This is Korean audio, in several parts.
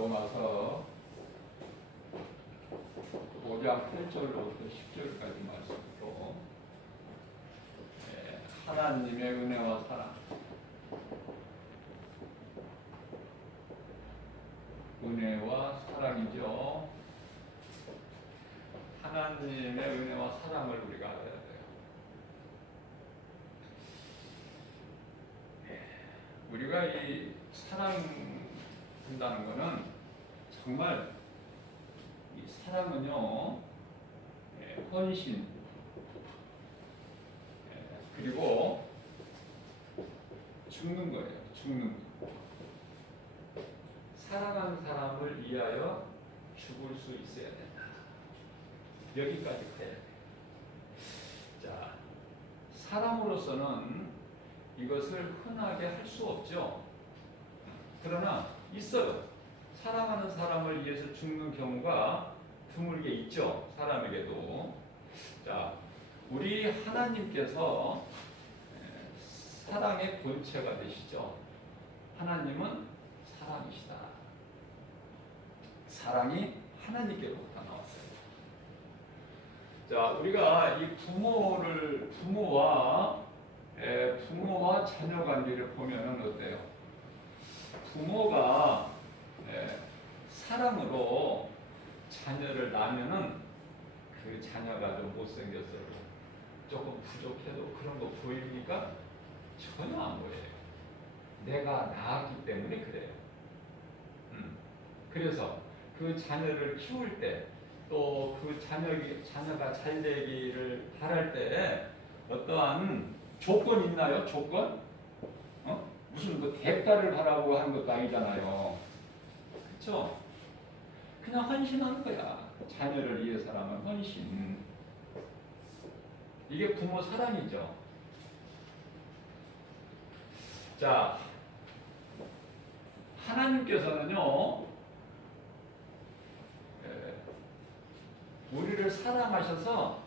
로마서 5장 8절로부터 10절까지 말씀으로 하나님의 은혜와 사랑, 은혜와 사랑이죠. 하나님의 은혜와 사랑을 우리가 알아야 돼요. 우리가 이 사랑한다는 것은 정말 이 사랑은요, 헌신, 그리고 죽는 거예요. 죽는 거. 사랑하는 사람을 위하여 죽을 수 있어야 된다. 여기까지 가야 돼요. 자, 사람으로서는 이것을 흔하게 할 수 없죠. 그러나 있어요. 사랑하는 사람을 위해서 죽는 경우가 드물게 있죠. 사람에게도. 자, 우리 하나님께서 사랑의 본체가 되시죠. 하나님은 사랑이시다. 사랑이 하나님께로부터 나왔어요. 자, 우리가 이 부모와 자녀 관계를 보면은 어때요? 부모가 사랑으로 자녀를 낳으면은 그 자녀가 좀 못생겼어도 조금 부족해도 그런 거 보입니까? 전혀 안 보여요. 내가 낳았기 때문에 그래요. 그래서 그 자녀를 키울 때 또 그 자녀가 잘 되기를 바랄 때 어떠한 조건 있나요? 조건? 무슨 뭐 대가를 바라고 하는 것도 아니잖아요. 그렇죠? 그냥 헌신하는 거야. 자녀를 위해서라면 헌신. 이게 부모 사랑이죠. 자, 하나님께서는요, 우리를 사랑하셔서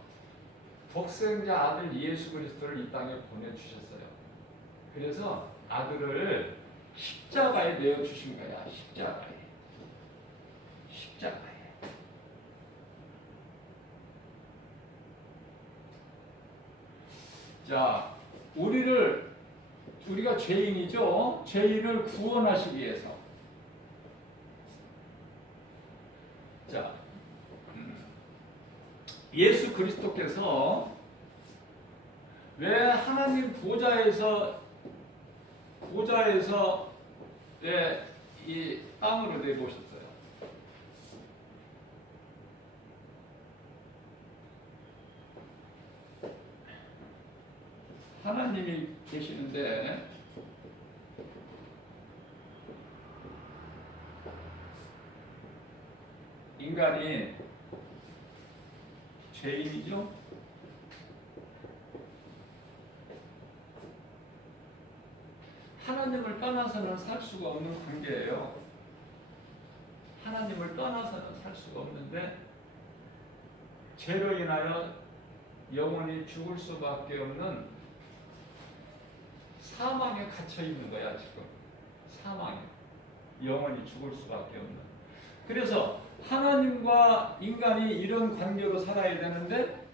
독생자 아들 예수 그리스도를 이 땅에 보내주셨어요. 그래서 아들을 십자가에 내어주신 거야. 십자가에. 자, 우리가 죄인이죠. 죄인을 구원하시기 위해서. 자, 예수 그리스도께서 왜 하나님 보좌에서 이 땅으로 내보셨어요? 하나님이 계시는데 인간이 죄인이죠? 하나님을 떠나서는 살 수가 없는 관계예요. 하나님을 떠나서는 살 수가 없는데 죄로 인하여 영원히 죽을 수밖에 없는 사망에 갇혀 있는 거야, 지금. 사망에. 영원히 죽을 수밖에 없는. 그래서 하나님과 인간이 이런 관계로 살아야 되는데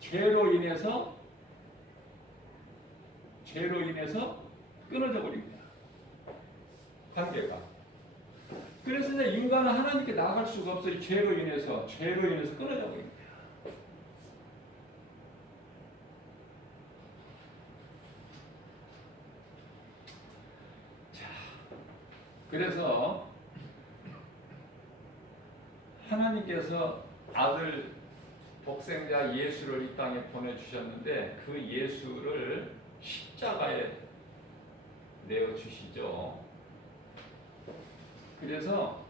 죄로 인해서 끊어져 버립니다. 관계가. 그래서 이제 인간은 하나님께 나아갈 수가 없어요. 죄로 인해서 끊어져 버립니다. 자, 그래서 하나님께서 아들 독생자 예수를 이 땅에 보내주셨는데 그 예수를 십자가에 내어주시죠. 그래서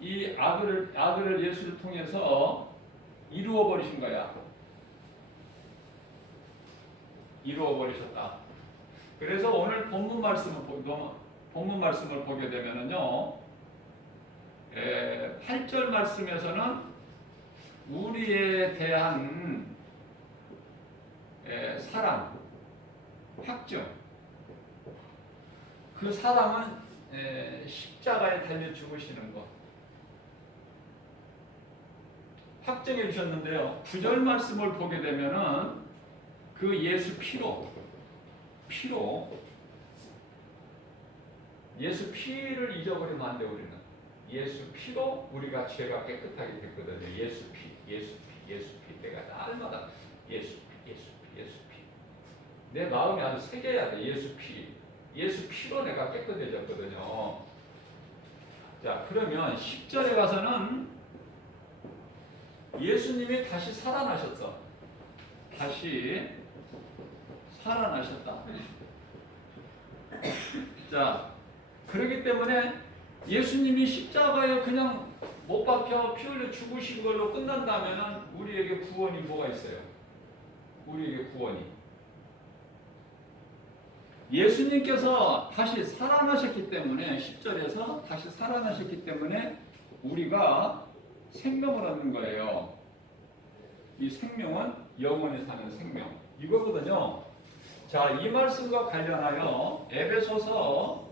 이 아들을 예수를 통해서 이루어버리신 거야. 이루어버리셨다. 그래서 오늘 본문 말씀을 보게 되면은요, 8절 말씀에서는 우리에 대한 사랑, 확증. 그 사랑은 십자가에 달려 죽으시는 것 확정해 주셨는데요. 9절 말씀을 보게 되면은 그 예수 피로 예수 피를 잊어버리면 안 돼. 우리는 예수 피로 우리가 죄가 깨끗하게 됐거든요. 예수 피 내가 날마다 예수 피 내 마음이 아주 새겨야 돼. 예수 피로 내가 깨끗해졌거든요. 자, 그러면 10절에 가서는 예수님이 다시 살아나셨어. 다시 살아나셨다. 자, 그렇기 때문에 예수님이 십자가에 그냥 못 박혀 피 흘려 죽으신 걸로 끝난다면 우리에게 구원이 뭐가 있어요? 우리에게 구원이. 예수님께서 다시 살아나셨기 때문에 10절에서 다시 살아나셨기 때문에 우리가 생명을 얻는 거예요. 이 생명은 영원히 사는 생명. 이거거든요. 자, 이 말씀과 관련하여 에베소서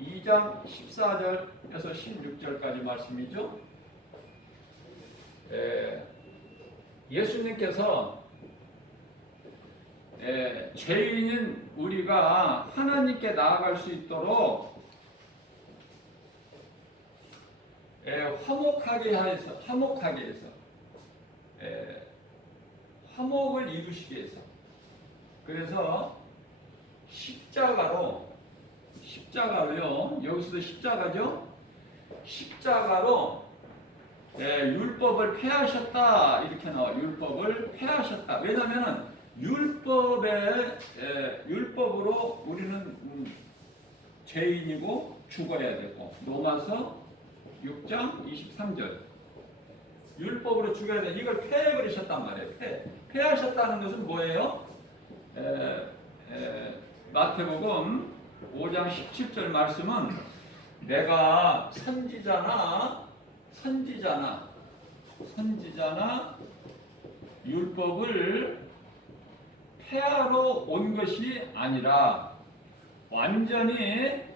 2장 14절에서 16절까지 말씀이죠. 예수님께서 죄인인 우리가 하나님께 나아갈 수 있도록 화목하게 해서 화목을 이루시기 위해서 그래서 십자가로요. 여기서도 십자가죠. 십자가로 율법을 폐하셨다 이렇게 나와. 율법을 폐하셨다. 왜냐하면은 율법으로 우리는 죄인이고 죽어야 되고 로마서 6장 23절 율법으로 죽어야 돼. 이걸 폐해버리셨단 말이에요. 폐하셨다는 것은 뭐예요? 마태복음 5장 17절 말씀은 내가 선지자나 율법을 폐하러 온 것이 아니라 완전히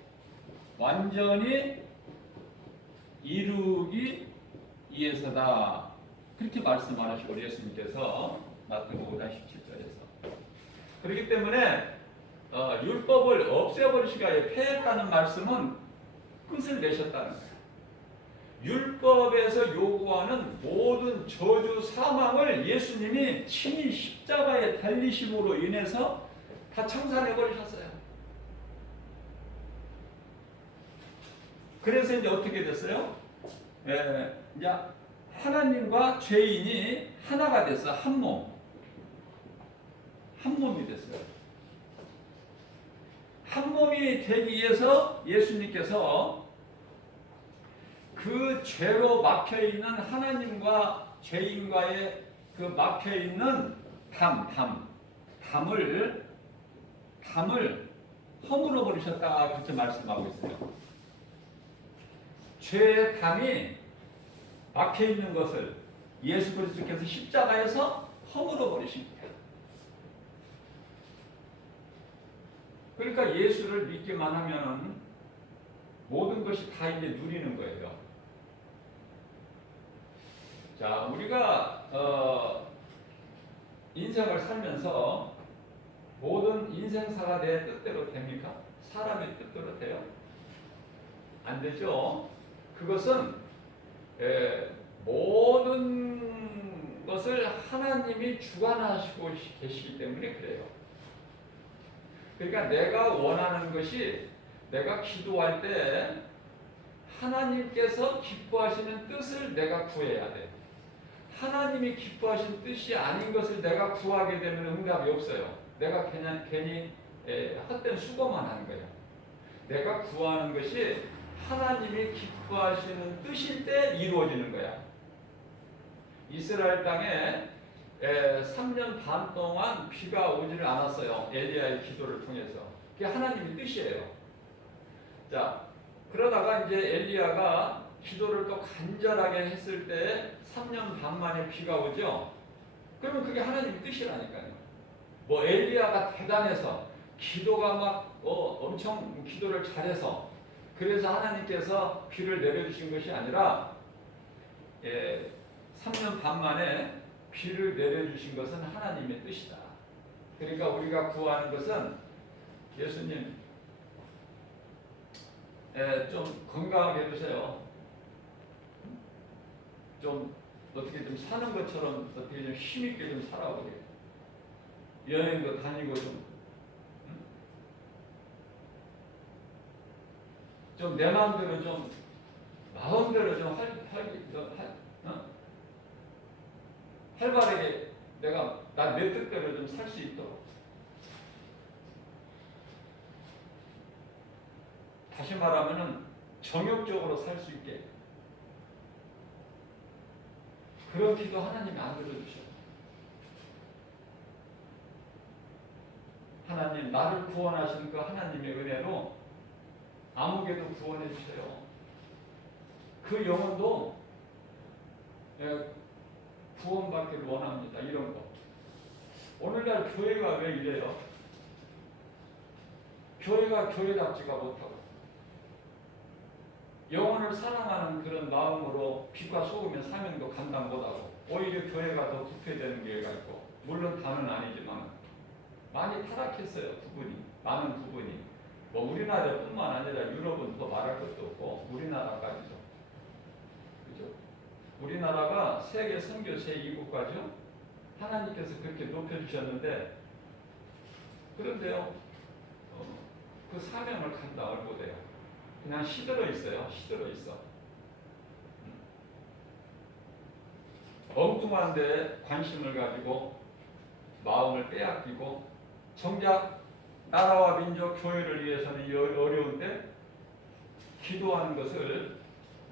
이루기 위해서다. 그렇게 말씀하시고 예수님께서 마태복음 5장 17절에서 그렇기 때문에 율법을 없애버리시기 위해 폐했다는 말씀은 끝을 내셨다는 거예요. 율법에서 요구하는 모든 저주 사망을 예수님이 친히 십자가에 달리심으로 인해서 다 청산해버리셨어요. 그래서 이제 어떻게 됐어요? 이제 하나님과 죄인이 하나가 됐어. 한 몸이 됐어요. 한 몸이 되기 위해서 예수님께서 그 죄로 막혀있는 하나님과 죄인과의 그 막혀있는 담을 허물어 버리셨다. 그렇게 말씀하고 있어요. 죄의 담이 막혀있는 것을 예수 그리스도께서 십자가에서 허물어 버리신 거예요. 그러니까 예수를 믿기만 하면 모든 것이 다 이제 누리는 거예요. 자, 우리가 인생을 살면서 모든 인생사가 내 뜻대로 됩니까? 사람의 뜻대로 돼요? 안 되죠. 그것은 모든 것을 하나님이 주관하시고 계시기 때문에 그래요. 그러니까 내가 원하는 것이 내가 기도할 때 하나님께서 기뻐하시는 뜻을 내가 구해야 돼. 하나님이 기뻐하시는 뜻이 아닌 것을 내가 구하게 되면 응답이 없어요. 내가 괜히 헛된 수고만 하는 거예요. 내가 구하는 것이 하나님이 기뻐하시는 뜻일 때 이루어지는 거야. 이스라엘 땅에 3년 반 동안 비가 오지를 않았어요. 엘리야의 기도를 통해서. 그게 하나님의 뜻이에요. 자, 그러다가 이제 엘리야가 기도를 또 간절하게 했을 때 3년 반 만에 비가 오죠. 그러면 그게 하나님의 뜻이라니까요. 뭐 엘리야가 대단해서 기도가 막 엄청 기도를 잘해서 그래서 하나님께서 비를 내려주신 것이 아니라 3년 반 만에 비를 내려주신 것은 하나님의 뜻이다. 그러니까 우리가 구하는 것은 예수님 좀 건강하게 해주세요. 좀 어떻게 좀 사는 것처럼 어떻게 좀 힘있게 좀 살아보게. 여행도 다니고 좀 내 마음대로 좀 마음대로 좀 활발하게 내가 내 뜻대로 좀 살 수 있도록. 다시 말하면은 정욕적으로 살 수 있게. 그런 기도 하나님이 안 들어주셔요. 하나님 나를 구원하신 그 하나님의 은혜로 아무개도 구원해 주세요. 그 영혼도 구원받기를 원합니다. 이런 거. 오늘날 교회가 왜 이래요? 교회가 교회답지가 못하고 영혼을 사랑하는 그런 마음으로 빛과 소금의 사명도 감당 못하고 오히려 교회가 더 부패되는 교회가 있고, 물론 다는 아니지만 많이 타락했어요. 많은 부분이. 뭐 우리나라뿐만 아니라 유럽은 더 말할 것도 없고 우리나라까지도. 그죠? 우리나라가 세계 선교 제2국가죠. 하나님께서 그렇게 높여주셨는데, 그런데요, 그 사명을 감당을 못해요. 그냥 시들어 있어요. 시들어 있어. 엉뚱한 데 관심을 가지고 마음을 빼앗기고, 정작 나라와 민족, 교회를 위해서는 이 어려운데 기도하는 것을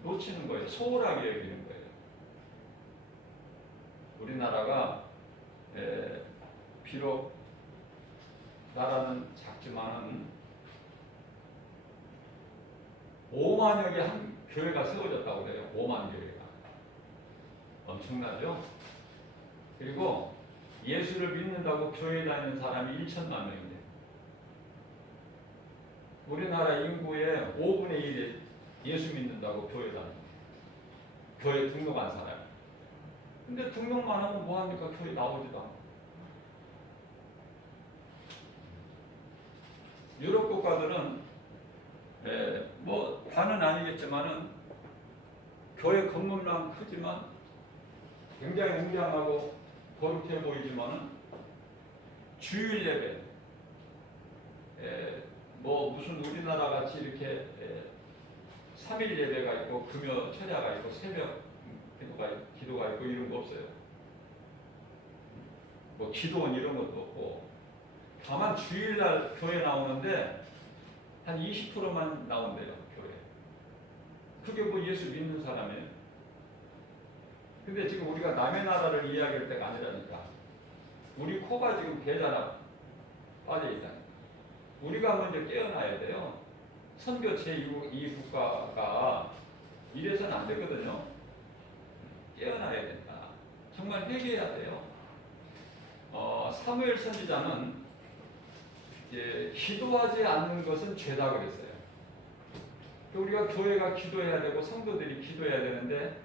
놓치는 거예요. 소홀하게 여기는 거예요. 우리나라가 비록 나라는 작지만은 5만여 개 한 교회가 세워졌다고 그래요. 5만 교회가. 엄청나죠? 그리고 예수를 믿는다고 교회 다니는 사람이 1천만 명인데, 우리나라 인구의 5분의 1이 예수 믿는다고 교회 다니는, 교회 등록한 사람. 근데 등록만 하면 뭐합니까? 교회 나오지도 않고. 유럽 국가들은 뭐 다는 아니겠지만은 교회 건물만 크지만 굉장히 웅장하고 거룩해 보이지만은 주일 예배, 뭐 무슨 우리나라 같이 이렇게 3일 예배가 있고 금요 철야가 있고 새벽 기도가 있고 이런 거 없어요. 뭐 기도원 이런 것도 없고, 다만 주일날 교회 나오는데 한 20%만 나온대요. 교회. 그게 뭐 예수 믿는 사람이에요. 근데 지금 우리가 남의 나라를 이야기할 때가 아니라니까. 우리 코가 지금 배잖아 빠져있다니까. 우리가 먼저 깨어나야 돼요. 선교 제2 국가가 이래서는 안 되거든요. 깨어나야 된다. 정말 회개해야 돼요. 사무엘 선지자는 기도하지 않는 것은 죄다 그랬어요. 우리가 교회가 기도해야 되고 성도들이 기도해야 되는데,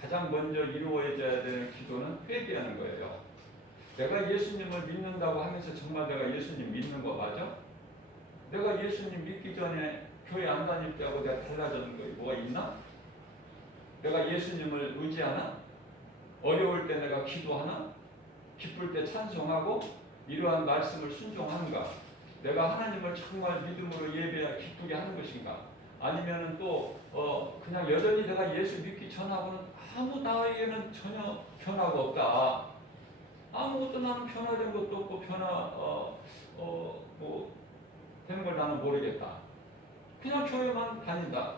가장 먼저 이루어져야 되는 기도는 회개하는 거예요. 내가 예수님을 믿는다고 하면서 정말 내가 예수님 믿는 거 맞아? 내가 예수님 믿기 전에 교회 안 다닐 때하고 내가 달라지는 거 뭐가 있나? 내가 예수님을 의지하나? 어려울 때 내가 기도하나? 기쁠 때 찬송하고 이러한 말씀을 순종하는가? 내가 하나님을 정말 믿음으로 예배하 기쁘게 하는 것인가? 아니면은 또 그냥 여전히 내가 예수 믿기 전하고는 아무 나에게는 전혀 변화가 없다. 아무것도 나는 변화된 것도 없고 뭐 되는 걸 나는 모르겠다. 그냥 교회만 다닌다.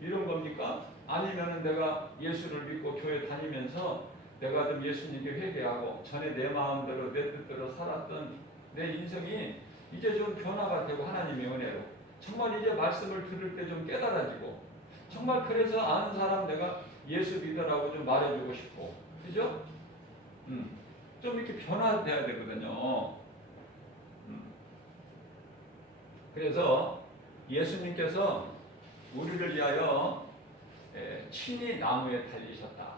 이런 겁니까? 아니면은 내가 예수를 믿고 교회 다니면서 내가 좀 예수님께 회개하고 전에 내 마음대로 내 뜻대로 살았던 내 인생이 이제 좀 변화가 되고 하나님의 은혜로 정말 이제 말씀을 들을 때 좀 깨달아지고, 정말 그래서 아는 사람 내가 예수 믿으라고 좀 말해주고 싶고, 그죠? 좀 이렇게 변화돼야 되거든요. 그래서 예수님께서 우리를 위하여 친히 나무에 달리셨다.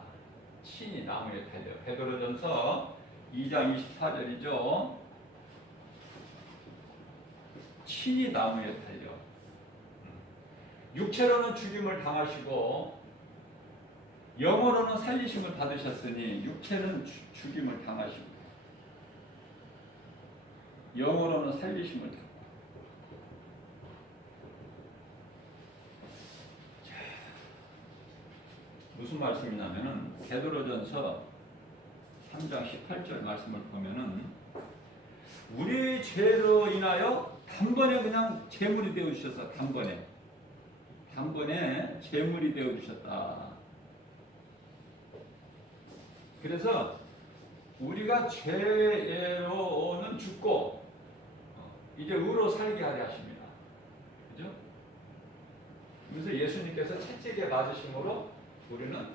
친히 나무에 달려. 베드로전서 2장 24절이죠. 친히 나무에 달려. 육체로는 죽임을 당하시고 영으로는 살리심을 받으셨으니 육체는 죽임을 당하시고 영으로는 살리심을 당하시고. 무슨 말씀이냐면은 베드로전서 3장 18절 말씀을 보면은 우리 죄로 인하여 단번에 그냥 제물이 되어 주셔서 단번에 제물이 되어 주셨다. 그래서 우리가 죄로는 죽고 이제 의로 살게 하려 하십니다. 그죠? 그래서 예수님께서 채찍에 맞으심으로 우리는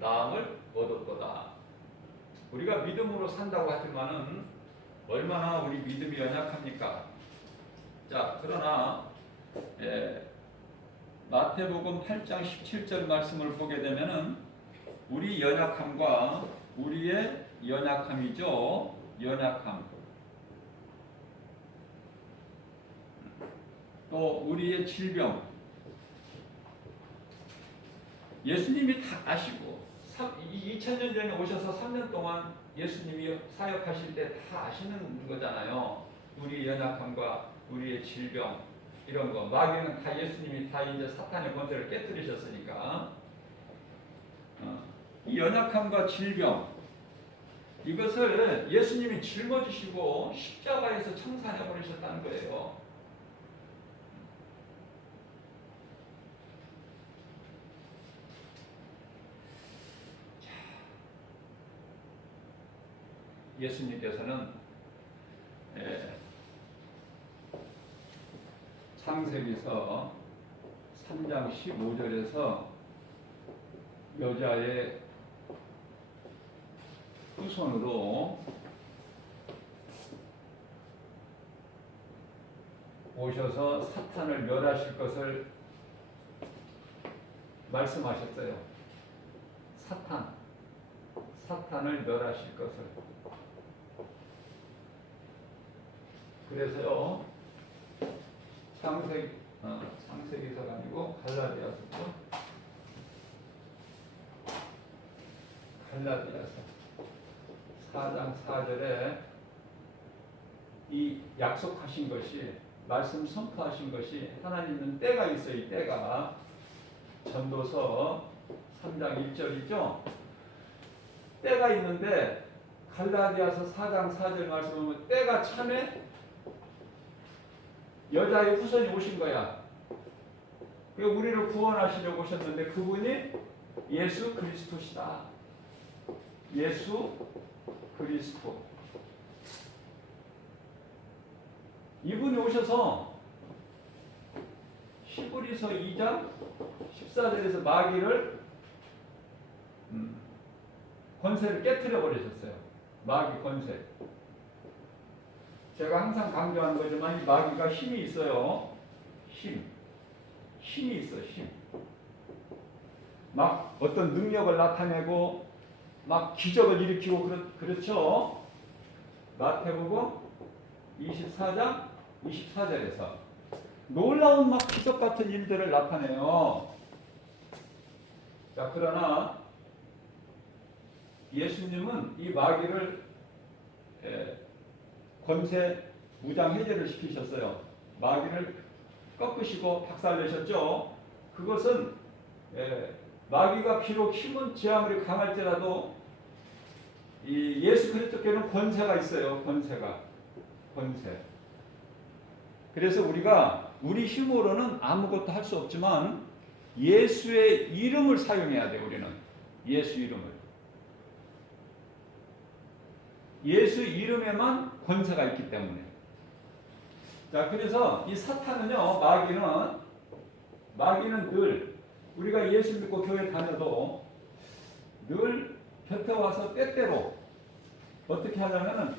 나음을 얻었도다. 우리가 믿음으로 산다고 하지만은 얼마나 우리 믿음이 연약합니까? 자, 그러나 마태복음 8장 17절 말씀을 보게 되면은 우리 연약함과 우리의 연약함이죠. 연약함. 또 우리의 질병. 예수님이 다 아시고 2000년 전에 오셔서 3년 동안 예수님이 사역하실 때 다 아시는 거잖아요. 우리 연약함과 우리의 질병 이런 거. 마귀는 다 예수님이 다 이제 사탄의 권세를 깨뜨리셨으니까 이 연약함과 질병 이것을 예수님이 짊어지시고 십자가에서 청산해 버리셨다는 거예요. 예수님께서는 창세기서 3장 15절에서 여자의 후손으로 오셔서 사탄을 멸하실 것을 말씀하셨어요. 사탄을 멸하실 것을. 그래서요, 창세기서가 아니고 갈라디아서죠. 갈라디아서 4장 4절에 이 약속하신 것이, 말씀 선포하신 것이 하나님은 때가 있어요. 이 때가. 전도서 3장 1절이죠. 때가 있는데 갈라디아서 4장 4절 말씀 보면 때가 참에 여자의 후손이 오신 거야. 우리를 구원하시려고 오셨는데 그분이 예수 그리스도시다. 예수 그리스도. 이분이 오셔서 히브리서 2장 14절에서 마귀를 권세를 깨트려 버리셨어요. 마귀 권세. 제가 항상 강조하는 거지만 이 마귀가 힘이 있어요. 힘이 있어. 힘. 막 어떤 능력을 나타내고 막 기적을 일으키고 그렇죠. 마태복음 24장 24절에서 놀라운 막 기적 같은 일들을 나타내요. 자, 그러나 예수님은 이 마귀를 권세 무장 해제를 시키셨어요. 마귀를 꺾으시고 박살내셨죠. 그것은 마귀가 비록 힘은 제 아무리 강할지라도 이 예수 그리스도께는 권세가 있어요. 권세. 그래서 우리가 우리 힘으로는 아무것도 할 수 없지만 예수의 이름을 사용해야 돼요. 우리는 예수 이름을. 예수 이름에만 권세가 있기 때문에. 자, 그래서 이 사탄은요, 마귀는 늘 우리가 예수 믿고 교회 다녀도 늘 곁에 와서 때때로 어떻게 하냐면은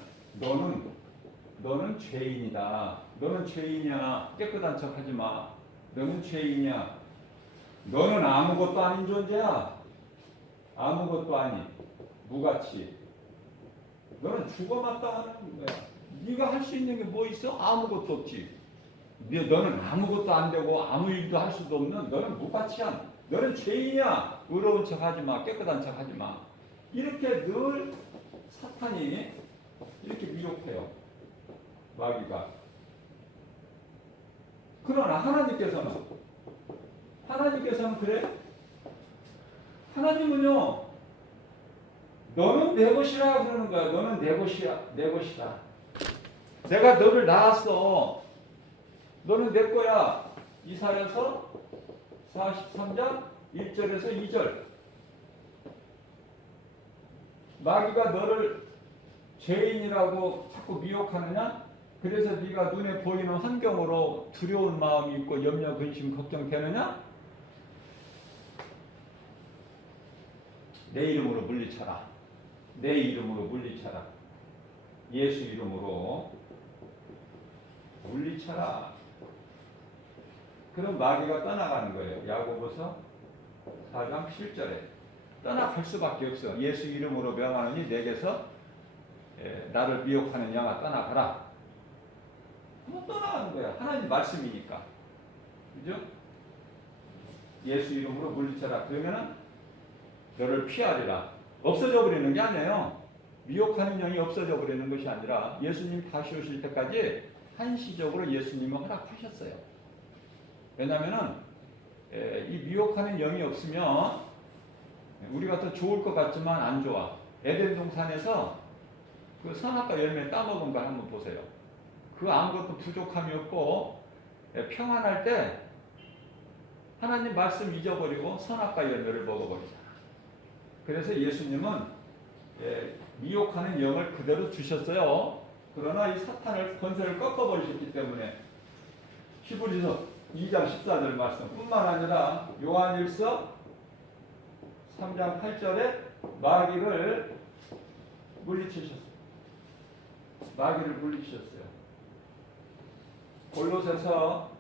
너는 죄인이다. 너는 죄인이야. 깨끗한 척 하지 마. 너는 죄인이야. 너는 아무것도 아닌 존재야. 아무것도 아닌 무가치. 너는 죽어 마땅하는 거야. 네가 할 수 있는 게 뭐 있어? 아무것도 없지. 너는 아무것도 안 되고 아무 일도 할 수도 없는 너는 무가치야. 너는 죄인이야. 의로운 척 하지 마. 깨끗한 척 하지 마. 이렇게 늘 사탄이 이렇게 미혹해요. 마귀가. 그러나 하나님께서는 그래? 하나님은요, 너는 내 것이라 그러는 거야. 너는 내 것이야. 내 것이다. 내가 너를 낳았어. 너는 내 거야. 이사야서 43장 1절에서 2절. 마귀가 너를 죄인이라고 자꾸 미혹하느냐? 그래서 네가 눈에 보이는 환경으로 두려운 마음이 있고 염려, 근심, 걱정되느냐? 내 이름으로 물리쳐라. 내 이름으로 물리쳐라. 예수 이름으로 물리쳐라. 그럼 마귀가 떠나가는 거예요. 야고보서 4장 7절에 떠나갈 수밖에 없어. 예수 이름으로 명하노니 내게서 나를 미혹하는 영아 떠나가라. 뭐 떠나가는 거야. 하나님 말씀이니까. 그죠? 예수 이름으로 물리쳐라. 그러면은 너를 피하리라. 없어져 버리는 게 아니에요. 미혹하는 영이 없어져 버리는 것이 아니라 예수님 다시 오실 때까지 한시적으로 예수님은 허락하셨어요. 왜냐하면은 이 미혹하는 영이 없으면 우리가 더 좋을 것 같지만 안 좋아. 에덴 동산에서 그 선악과 열매 따먹은 걸 한번 보세요. 그 아무것도 부족함이 없고 평안할 때 하나님 말씀 잊어버리고 선악과 열매를 먹어버리잖아. 그래서 예수님은 미혹하는 영을 그대로 주셨어요. 그러나 이 사탄을 권세를 꺾어버리셨기 때문에 히브리서 2장 14절 말씀 뿐만 아니라 요한일서 3장 8절에 마귀를 물리치셨어요. 마귀를 물리치셨어요. 골로새서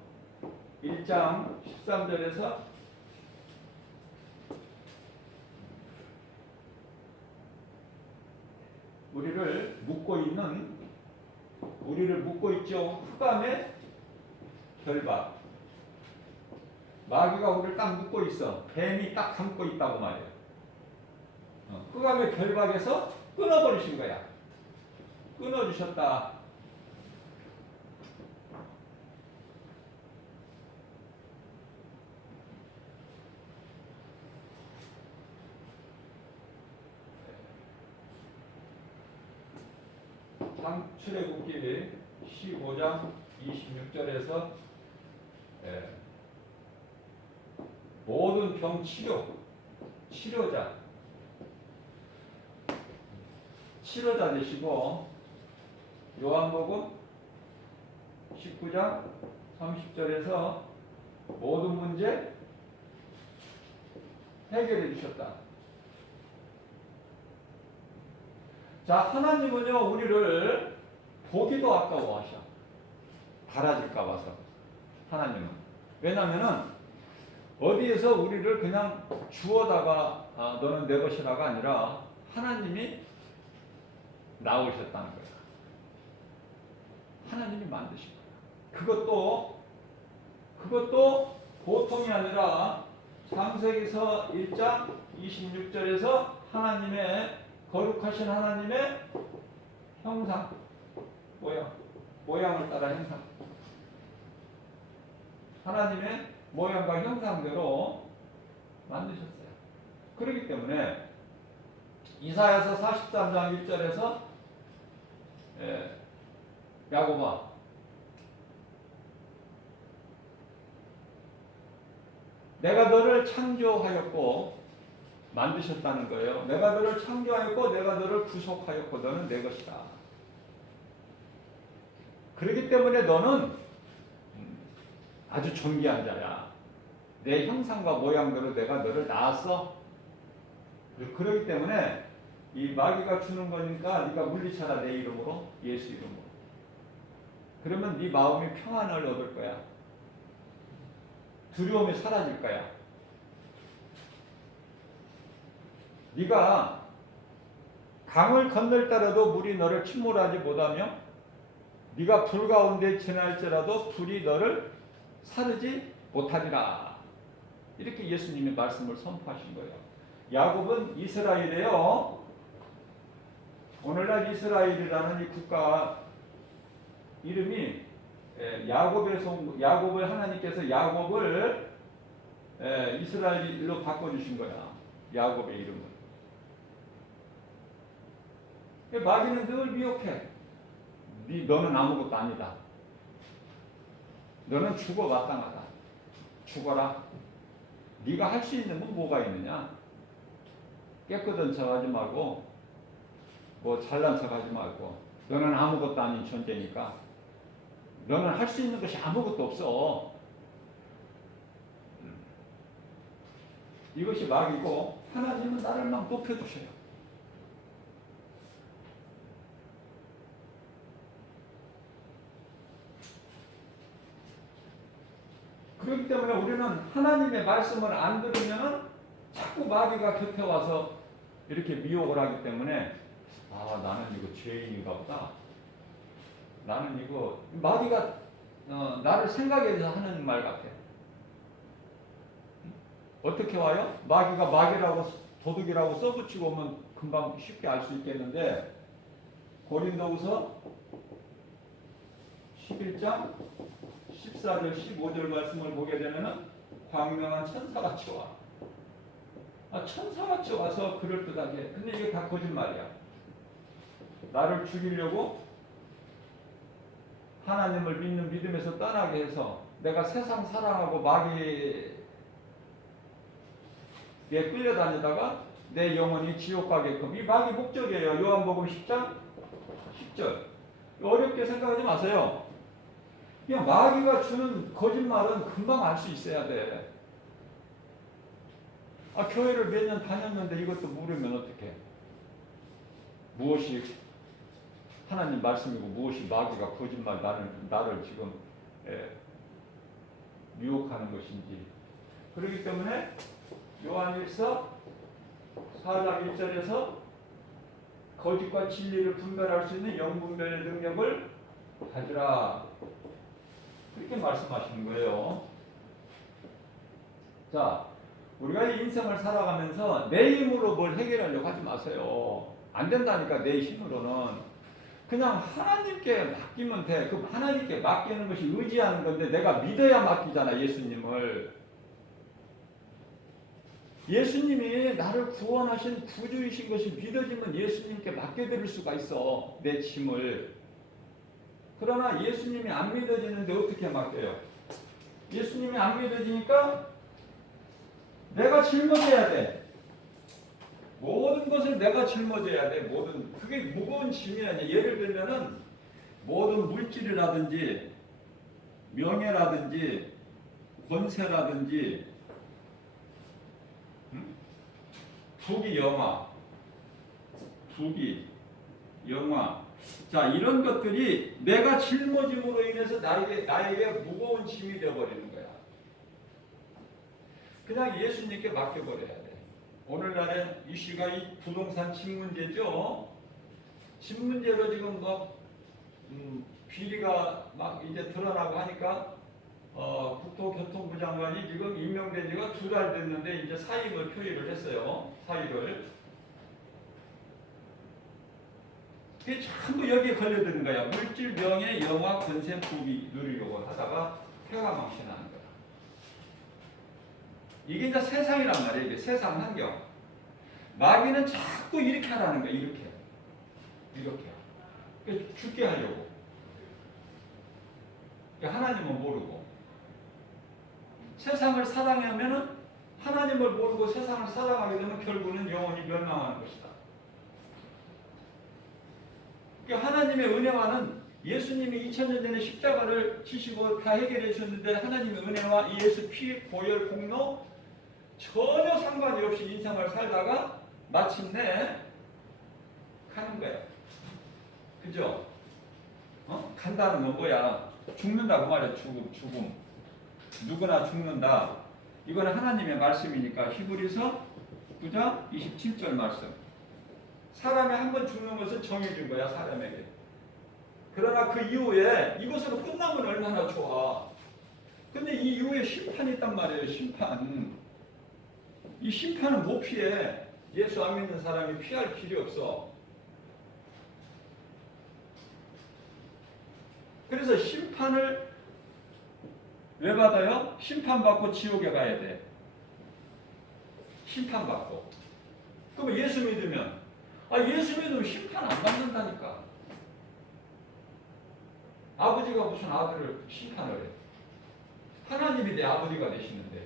1장 13절에서 우리를 묶고 있죠. 흑암의 결박. 마귀가 우리를 딱 묶고 있어. 뱀이 딱 감고 있다고 말이에요. 흑암의 결박에서 끊어버리신 거야. 끊어주셨다. 출애굽기 15장 26절에서 모든 병 치료자 되시고 요한복음 19장 30절에서 모든 문제 해결해 주셨다. 자, 하나님은요, 우리를 보기도 아까워하셔. 달아질까 봐서. 하나님은. 왜냐면은, 어디에서 우리를 그냥 주워다가, 너는 내 것이라가 아니라, 하나님이 나오셨다는 거야. 하나님이 만드신 거야. 그것도 보통이 아니라, 창세기서 1장 26절에서 하나님의 거룩하신 하나님의 형상, 모양을 따라 형상. 하나님의 모양과 형상대로 만드셨어요. 그렇기 때문에 이사야서 43장 1절에서 야고보아, 내가 너를 창조하였고 만드셨다는 거예요. 내가 너를 창조하였고 내가 너를 구속하였고 너는 내 것이다. 그렇기 때문에 너는 아주 존귀한 자야. 내 형상과 모양대로 내가 너를 낳았어. 그렇기 때문에 이 마귀가 주는 거니까 네가 물리쳐라. 내 이름으로, 예수 이름으로. 그러면 네 마음이 평안을 얻을 거야. 두려움이 사라질 거야. 네가 강을 건널 때라도 물이 너를 침몰하지 못하며 네가 불 가운데 지날지라도 불이 너를 사르지 못하리라. 이렇게 예수님이 말씀을 선포하신 거예요. 야곱은 이스라엘이에요. 오늘날 이스라엘이라는 이 국가 이름이 야곱을 하나님께서 야곱을 이스라엘로 바꿔주신 거야. 야곱의 이름을. 마귀는 늘 미혹해. 너는 아무것도 아니다. 너는 죽어 마땅하다. 죽어라. 네가 할 수 있는 건 뭐가 있느냐? 깨끗한 척하지 말고 뭐 잘난 척하지 말고 너는 아무것도 아닌 존재니까 너는 할 수 있는 것이 아무것도 없어. 이것이 마귀고 하나님은 나를 막 높여주셔요. 그렇기 때문에 우리는 하나님의 말씀을 안 들으면 자꾸 마귀가 곁에 와서 이렇게 미혹을 하기 때문에 나는 이거 죄인인가 보다. 나는 이거 마귀가 나를 생각해서 하는 말 같아. 어떻게 와요? 마귀가 마귀라고 도둑이라고 써붙이고 오면 금방 쉽게 알 수 있겠는데 고린도후서 11장 14절 15절 말씀을 보게 되면은 광명한 천사같이 와. 천사같이 와서 그럴듯하게. 근데 이게 다 거짓말이야. 나를 죽이려고 하나님을 믿는 믿음에서 떠나게 해서 내가 세상 사랑하고 마귀에 끌려다니다가 내 영혼이 지옥 가게끔. 이 마귀 목적이에요. 요한복음 10장 10절. 어렵게 생각하지 마세요. 그냥 마귀가 주는 거짓말은 금방 알 수 있어야 돼. 교회를 몇 년 다녔는데 이것도 모르면 어떡해. 무엇이 하나님 말씀이고 무엇이 마귀가 거짓말 나를 지금 유혹하는 것인지. 그렇기 때문에 요한일서 4장 1절에서 거짓과 진리를 분별할 수 있는 영분별의 능력을 가지라. 그렇게 말씀하시는 거예요. 자, 우리가 이 인생을 살아가면서 내 힘으로 뭘 해결하려고 하지 마세요. 안 된다니까. 내 힘으로는 그냥 하나님께 맡기면 돼. 그 하나님께 맡기는 것이 의지하는 건데 내가 믿어야 맡기잖아. 예수님을. 예수님이 나를 구원하신 구주이신 것이 믿어지면 예수님께 맡겨드릴 수가 있어. 내 짐을. 그러나 예수님이 안 믿어지는데 어떻게 맡겨요? 예수님이 안 믿어지니까 내가 짊어져야 돼. 모든 것을 내가 짊어져야 돼. 그게 무거운 짐이 아니야. 예를 들면은 모든 물질이라든지 명예라든지 권세라든지 부귀 영화 자, 이런 것들이 내가 짊어짐으로 인해서 나에게 무거운 짐이 되어버리는 거야. 그냥 예수님께 맡겨버려야 돼. 오늘날의 이슈가 이 부동산 집 문제죠. 집 문제로 지금 비리가 막 이제 드러나고 하니까 국토교통부 장관이 지금 임명된 지가 2달 됐는데 이제 사임을 표의를 했어요. 사의를. 이게 전부 여기에 걸려드는 거야. 물질, 명예, 영화, 권세, 부귀 누리려고 하다가 폐가망신하는 거야. 이게 이제 세상이란 말이에요. 이게 세상 환경. 마귀는 자꾸 이렇게 하라는 거야. 이렇게. 죽게 하려고. 하나님은 모르고. 세상을 사랑하면은 하나님을 모르고 세상을 사랑하게 되면 결국은 영원히 멸망하는 것이다. 하나님의 은혜와는 예수님이 2000년 전에 십자가를 지시고 다 해결해 주셨는데 하나님의 은혜와 예수 피, 보혈, 공로 전혀 상관이 없이 인생을 살다가 마침내 가는 거야. 그죠? 간다는 건 뭐야? 죽는다 그 말이야. 죽음. 누구나 죽는다. 이거는 하나님의 말씀이니까 히브리서 9장 27절 말씀. 사람이 한 번 죽는 것은 정해진 거야, 사람에게. 그러나 그 이후에 이것으로 끝나면 얼마나 좋아. 근데 이 이후에 심판이 있단 말이에요. 심판. 이 심판은 못 피해. 예수 안 믿는 사람이 피할 길이 없어. 그래서 심판을 왜 받아요? 심판받고 지옥에 가야 돼. 심판받고. 그럼 예수 믿으면 예수 믿으면 심판 안 받는다니까. 아버지가 무슨 아들을 심판을 해. 하나님이 내 아버지가 되시는데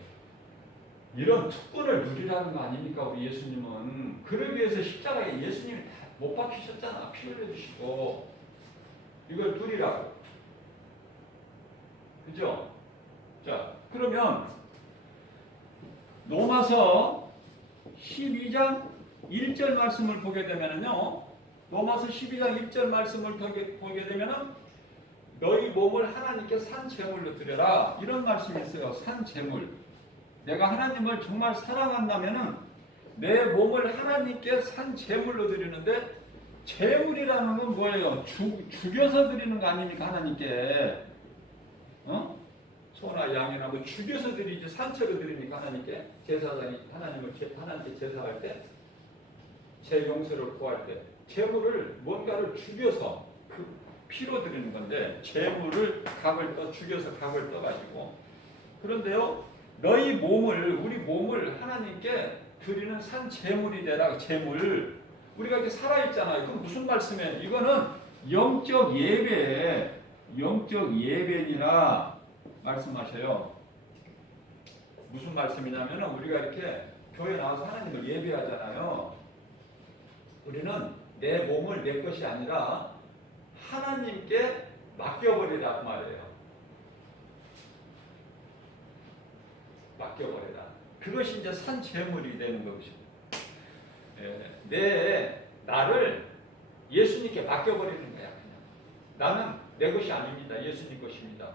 이런 특권을 누리라는 거 아닙니까? 우리 예수님은. 그러기 위해서 십자가에 예수님이 다 못 박히셨잖아. 피 흘려주시고 이걸 누리라고. 그죠? 자, 그러면 로마서 12장 1절 말씀을 보게 되면은요. 로마서 12장 1절 말씀을 보게 되면은 너희 몸을 하나님께 산 제물로 드려라. 이런 말씀이 있어요. 산 제물. 내가 하나님을 정말 사랑한다면은 내 몸을 하나님께 산 제물로 드리는데 제물이라는 건 뭐예요? 죽여서 드리는 거 아닙니까? 하나님께. 소나 양이나 뭐 죽여서 드리지 산채로 드리니까 하나님께 제사장이 하나님께 제사할 때 제 용서를 구할 때 제물을 뭔가를 죽여서 그 피로 드리는 건데 제물을 죽여서 각을 떠가지고 그런데요 우리 몸을 하나님께 드리는 산 제물이 되라. 제물 우리가 이렇게 살아있잖아요. 그럼 무슨 말씀이에요? 이거는 영적 예배니라 말씀하셔요. 무슨 말씀이냐면 우리가 이렇게 교회 나와서 하나님을 예배하잖아요. 우리는 내 몸을 내 것이 아니라 하나님께 맡겨버리라 그 말이에요. 맡겨버리라. 그것이 이제 산 제물이 되는 것입니다. 나를 예수님께 맡겨버리는 거야. 그냥. 나는 내 것이 아닙니다. 예수님 것입니다.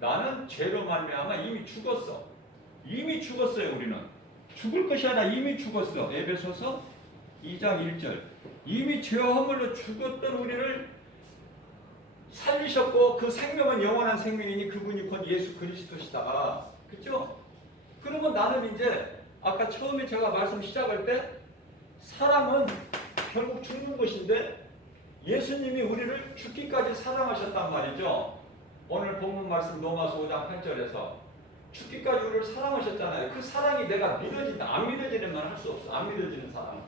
나는 죄로 말미암아 이미 죽었어. 이미 죽었어요. 우리는 죽을 것이 아니라 이미 죽었어. 에베소서 2장 1절. 이미 죄와 허물로 죽었던 우리를 살리셨고 그 생명은 영원한 생명이니 그분이 곧 예수 그리스도시다. 그렇죠? 그러면 나는 이제 아까 처음에 제가 말씀 시작할 때 사람은 결국 죽는 것인데 예수님이 우리를 죽기까지 사랑하셨단 말이죠. 오늘 본문 말씀 로마서 5장 8절에서 죽기까지 우리를 사랑하셨잖아요. 그 사랑이 내가 믿어진다. 안 믿어지는 건 할 수 없어. 안 믿어지는 사람.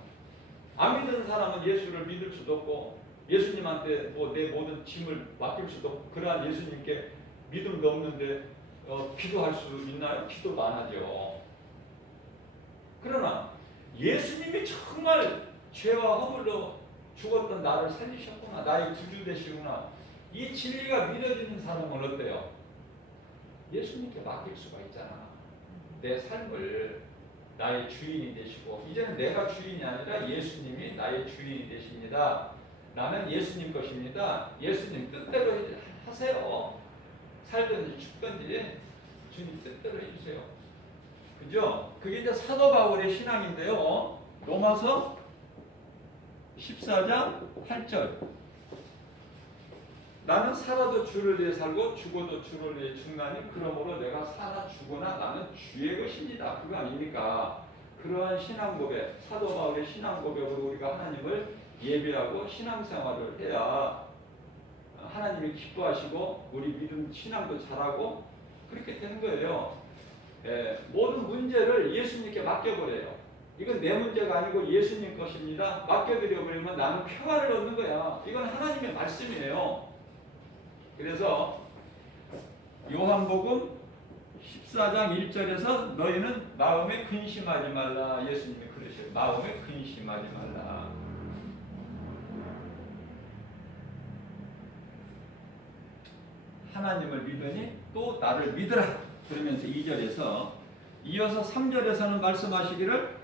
안 믿는 사람은 예수를 믿을 수도 없고 예수님한테 내 모든 짐을 맡길 수도 없고 그러한 예수님께 믿음도 없는데 기도할 수 있나요? 기도도 안 하죠. 그러나 예수님이 정말 죄와 허물로 죽었던 나를 살리셨구나. 나의 구주 되시구나. 이 진리가 믿어지는 사람은 어때요? 예수님께 맡길 수가 있잖아. 내 삶을 나의 주인이 되시고 이제는 내가 주인이 아니라 예수님이 나의 주인이 되십니다. 나는 예수님 것입니다. 예수님 뜻대로 하세요. 살든지 죽든지 주님 뜻대로 해주세요. 그죠? 그게 이제 사도 바울의 신앙인데요. 로마서 14장 8절. 나는 살아도 주를 위해 살고 죽어도 주를 위해 죽나니 그러므로 내가 살아 죽으나 나는 주의 것입니다. 그거 아닙니까? 그러한 신앙 고백, 사도 바울의 신앙 고백으로 우리가 하나님을 예배하고 신앙생활을 해야 하나님이 기뻐하시고 우리 믿음 신앙도 잘하고 그렇게 되는 거예요. 모든 문제를 예수님께 맡겨버려요. 이건 내 문제가 아니고 예수님 것입니다. 맡겨드려버리면 나는 평안을 얻는 거야. 이건 하나님의 말씀이에요. 그래서 요한복음 14장 1절에서 너희는 마음에 근심하지 말라. 예수님이 그러셔요. 마음에 근심하지 말라. 하나님을 믿으니 또 나를 믿으라. 그러면서 2절에서 이어서 3절에서는 말씀하시기를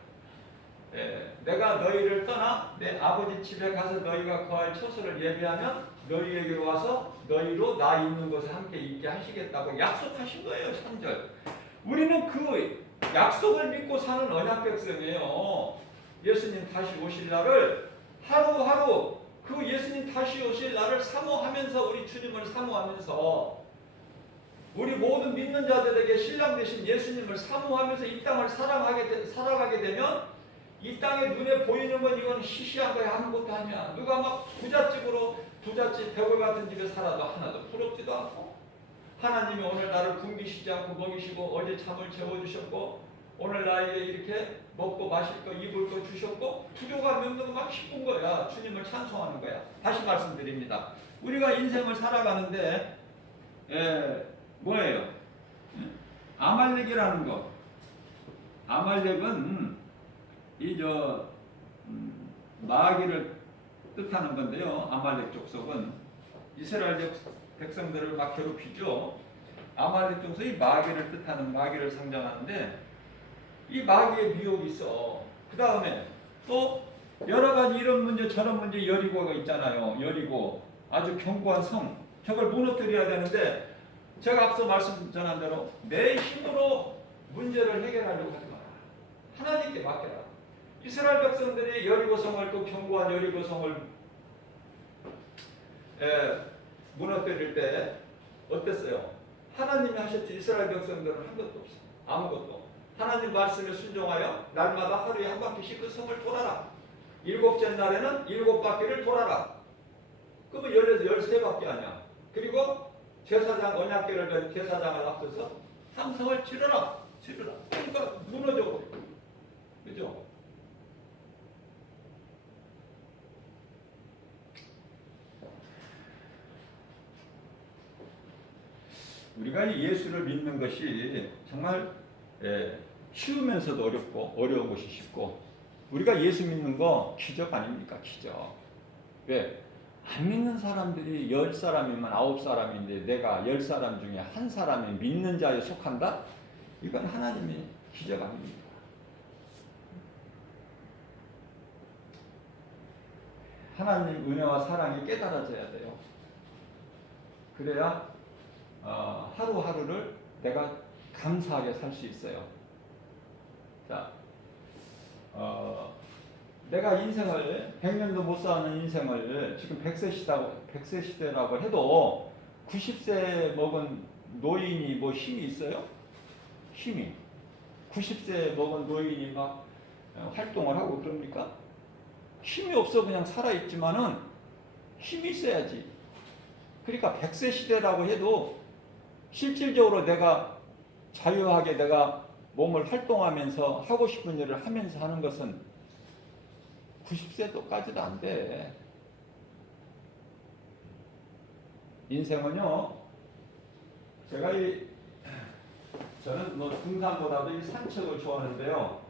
내가 너희를 떠나 내 아버지 집에 가서 너희가 거할 처소를 예비하면 너희에게로 와서 너희로 나 있는 곳에 함께 있게 하시겠다고 약속하신 거예요. 3절. 우리는 그 약속을 믿고 사는 언약 백성이에요. 예수님 다시 오실 날을 하루하루 그 예수님 다시 오실 날을 사모하면서 우리 주님을 사모하면서 우리 모든 믿는 자들에게 신랑 되신 예수님을 사모하면서 이 땅을 살아가게 되면 이 땅에 눈에 보이는 건 이건 시시한 거야. 아무것도 아니야. 누가 막 부잣집 벽을 같은 집에 살아도 하나도 부럽지도 않고 하나님이 오늘 나를 굶기시지 않고 먹이시고 어제 잠을 재워주셨고 오늘 나에게 이렇게 먹고 마실 거 입을 거 주셨고 부족함이 없는 거 막 기쁜 거야. 주님을 찬송하는 거야. 다시 말씀드립니다. 우리가 인생을 살아가는데 뭐예요? 아말렉이라는 거. 아말렉은 마귀를 뜻하는 건데요. 아말렉 족속은 이스라엘 백성들을 막 괴롭히죠. 아말렉 족속이 마귀를 뜻하는 마귀를 상징하는데 이 마귀의 미혹이 있어. 그 다음에 또 여러 가지 이런 문제 저런 문제 여리고가 있잖아요. 여리고 아주 견고한 성. 저걸 무너뜨려야 되는데 제가 앞서 말씀 전한 대로 내 힘으로 문제를 해결하려고 하지 마라. 하나님께 맡겨라. 이스라엘 백성들이 여리고성을 그 견고한 여리고성을 무너뜨릴 때 어땠어요? 하나님이 하셨지. 이스라엘 백성들은 한 것도 없어. 아무것도. 하나님 말씀에 순종하여 날마다 하루에 한 바퀴씩 그 성을 돌아라. 일곱째 날에는 7바퀴를 돌아라. 그러면 13바퀴 아니야. 그리고 제사장 언약궤를 된 제사장을 앞서서 삼성을 치르라. 그러니까 무너져. 그죠? 우리가 예수를 믿는 것이 정말 쉬우면서도 어렵고 어려운 것이 쉽고 우리가 예수 믿는 거 기적 아닙니까? 기적. 왜? 안 믿는 사람들이 10사람이면 9사람인데 내가 10사람 중에 한 사람이 믿는 자에 속한다? 이건 하나님의 기적 아닙니까? 하나님 은혜와 사랑이 깨달아져야 돼요. 그래야 하루하루를 내가 감사하게 살 수 있어요. 자, 내가 인생을 100년도 못 사는 인생을 지금 100세 시대라고 해도 90세 먹은 노인이 뭐 힘이 있어요? 힘이 90세 먹은 노인이 막 활동을 하고 그럽니까? 힘이 없어 그냥 살아있지만은 힘이 있어야지. 그러니까 100세 시대라고 해도 실질적으로 내가 자유하게 내가 몸을 활동하면서 하고 싶은 일을 하면서 하는 것은 90세도까지도 안 돼. 인생은요, 저는 뭐 등산보다도 이 산책을 좋아하는데요.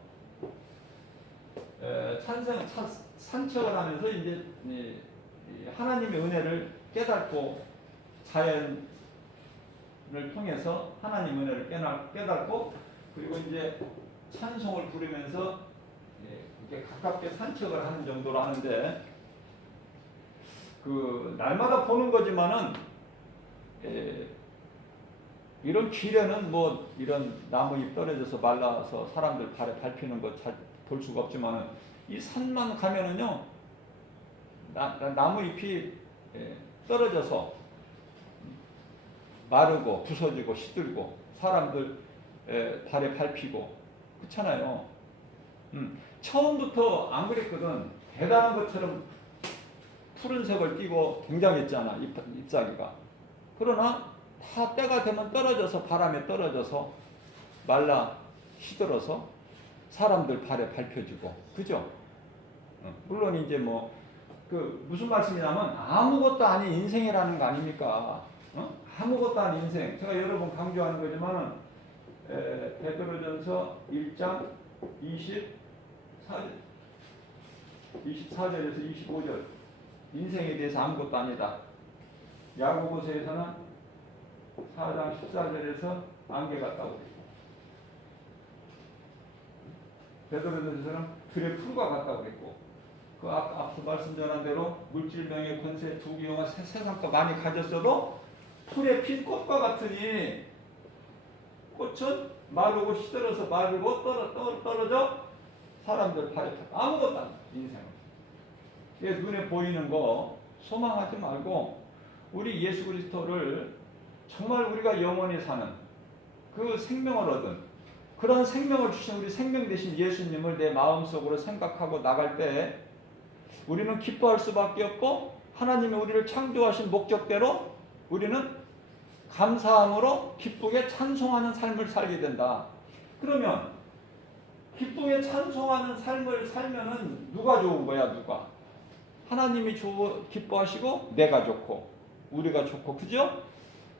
산책을 하면서 이제 하나님의 은혜를 깨닫고 자연을 통해서 하나님 은혜를 깨닫고 그리고 이제 찬송을 부르면서 이렇게 가깝게 산책을 하는 정도로 하는데 그 날마다 보는 거지만은 이런 길에는 뭐 이런 나무잎 떨어져서 말라서 사람들 발에 밟히는 거 잘 볼 수가 없지만은 이 산만 가면은요 나무잎이 떨어져서 마르고 부서지고 시들고 사람들 발에 밟히고 그렇잖아요. 처음부터 안 그랬거든. 대단한 것처럼 푸른색을 띠고 굉장했잖아 잎사귀가. 그러나 다 때가 되면 떨어져서 바람에 떨어져서 말라 시들어서 사람들 발에 밟혀지고 그죠? 물론 이제 뭐 그 무슨 말씀이냐면 아무것도 아닌 인생이라는 거 아닙니까? 아무것도 아닌 인생. 제가 여러 번 강조하는 거지만은 베드로전서 1장 24절에서 25절 인생에 대해서 아무것도 아니다. 야고보서에서는 4장 14절에서 안개 같다고 베드로전서는 들의 풀과 같다고 그랬고 그 앞서 말씀 전한 대로 물질병의 권세, 부귀영화, 세상도 많이 가졌어도 풀에 핀 꽃과 같으니 꽃은 마르고 시들어서 마르고 떨어져 사람들 발에 아무것도 안 돼, 인생은. 이게 눈에 보이는 거 소망하지 말고 우리 예수 그리스도를 정말 우리가 영원히 사는 그 생명을 얻은 그런 생명을 주신 우리 생명 되신 예수님을 내 마음속으로 생각하고 나갈 때 우리는 기뻐할 수밖에 없고 하나님이 우리를 창조하신 목적대로 우리는 감사함으로 기쁘게 찬송하는 삶을 살게 된다. 그러면 기쁘게 찬송하는 삶을 살면은 누가 좋은 거야? 누가? 하나님이 기뻐하시고 내가 좋고 우리가 좋고, 그죠?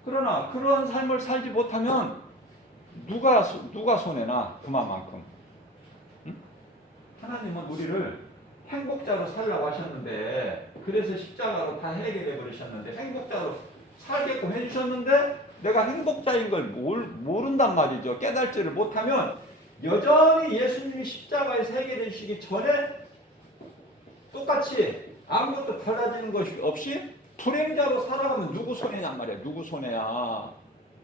그러나 그러한 삶을 살지 못하면 누가 손해나 그만큼. 응? 하나님은 우리를 행복자로 살라고 하셨는데, 그래서 십자가로 다 해결해 버리셨는데, 행복자로 살게끔 해주셨는데 내가 행복자인 걸 모른단 말이죠. 깨달지를 못하면 여전히 예수님이 십자가에서 해결해 주시기 전에 똑같이 아무것도 달라지는 것이 없이 불행자로 살아가면 누구 손해냔 말이야. 누구 손해야.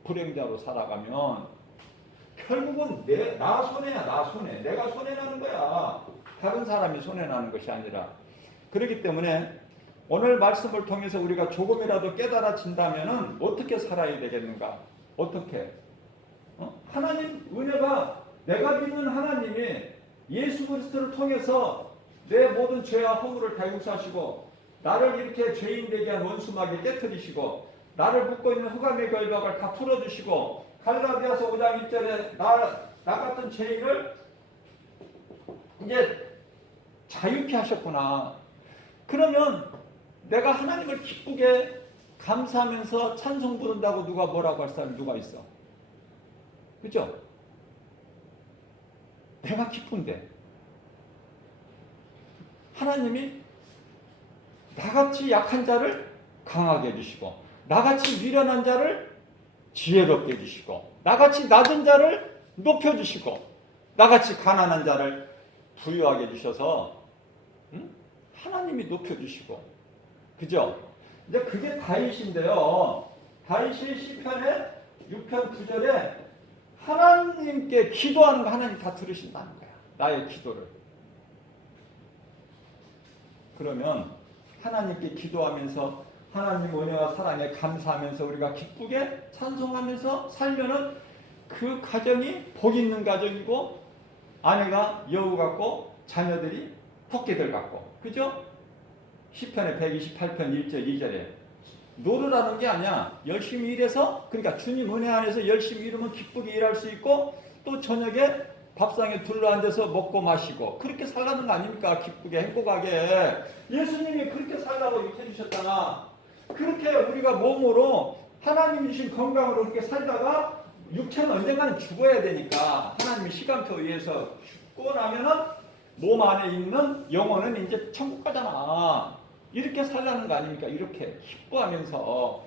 불행자로 살아가면 결국은 나 손해야. 나 손해. 내가 손해나는 거야. 다른 사람이 손해나는 것이 아니라. 그렇기 때문에 오늘 말씀을 통해서 우리가 조금이라도 깨달아진다면 어떻게 살아야 되겠는가? 어떻게? 하나님 은혜가, 내가 믿는 하나님이 예수 그리스도를 통해서 내 모든 죄와 허물을 다 용서하시고 나를 이렇게 죄인 되게 한 원수마귀 깨뜨리시고 나를 묶고 있는 흑암의 결박을 다 풀어주시고 갈라디아서 5장 1절에 나 같은 죄인을 이제 자유케 하셨구나. 그러면 내가 하나님을 기쁘게 감사하면서 찬송 부른다고 누가 뭐라고 할 사람이 누가 있어? 그죠? 내가 기쁜데 하나님이 나같이 약한 자를 강하게 해주시고 나같이 미련한 자를 지혜롭게 해주시고 나같이 낮은 자를 높여주시고 나같이 가난한 자를 부유하게 해주셔서 하나님이 높여주시고, 그죠? 이제 그게 다윗인데요. 다윗이 시편의 6편 9절에 하나님께 기도하는 거 하나님 다 들으신다는 거야. 나의 기도를. 그러면 하나님께 기도하면서 하나님 은혜와 사랑에 감사하면서 우리가 기쁘게 찬송하면서 살면은 그 가정이 복 있는 가정이고 아내가 여우 같고 자녀들이 토끼들 같고, 그죠? 시편의 128편 1절 2절에 노르라는 게 아니야. 열심히 일해서, 그러니까 주님 은혜 안에서 열심히 일하면 기쁘게 일할 수 있고 또 저녁에 밥상에 둘러앉아서 먹고 마시고 그렇게 살라는 거 아닙니까? 기쁘게 행복하게. 예수님이 그렇게 살라고 이렇게 해주셨잖아. 그렇게 우리가 몸으로 하나님이 주신 건강으로 그렇게 살다가 육체는 언젠가는 죽어야 되니까 하나님이 시간표 위해서 죽고 나면은 몸 안에 있는 영혼은 이제 천국 가잖아. 이렇게 살라는 거 아닙니까? 이렇게 기뻐하면서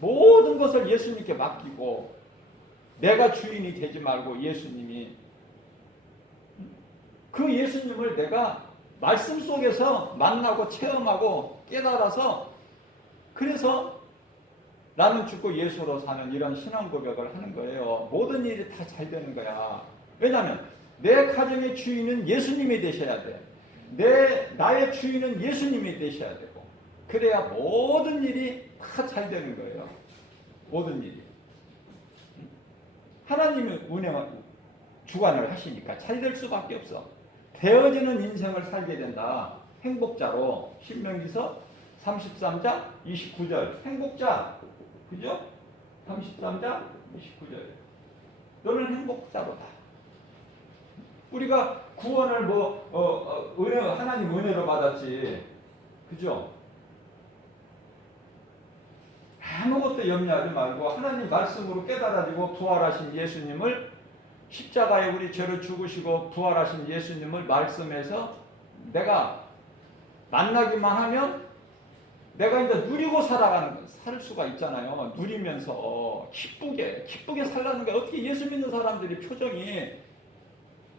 모든 것을 예수님께 맡기고 내가 주인이 되지 말고 예수님이, 그 예수님을 내가 말씀 속에서 만나고 체험하고 깨달아서 그래서 나는 죽고 예수로 사는 이런 신앙 고백을 하는 거예요. 모든 일이 다 잘 되는 거야. 왜냐하면 내 가정의 주인은 예수님이 되셔야 돼. 나의 주인은 예수님이 되셔야 되고 그래야 모든 일이 다 잘 되는 거예요. 모든 일이. 하나님의 은혜와 주관을 하시니까 잘 될 수밖에 없어. 되어지는 인생을 살게 된다. 행복자로. 신명기서 33장 29절. 행복자. 그죠? 33장 29절. 너는 행복자로다. 우리가 구원을 하나님 은혜로 받았지. 그죠? 아무것도 염려하지 말고 하나님 말씀으로 깨달아지고 부활하신 예수님을, 십자가에 우리 죄를 죽으시고 부활하신 예수님을 말씀에서 내가 만나기만 하면 내가 이제 누리고 살 수가 있잖아요. 누리면서 기쁘게 살라는 거야. 어떻게 예수 믿는 사람들이 표정이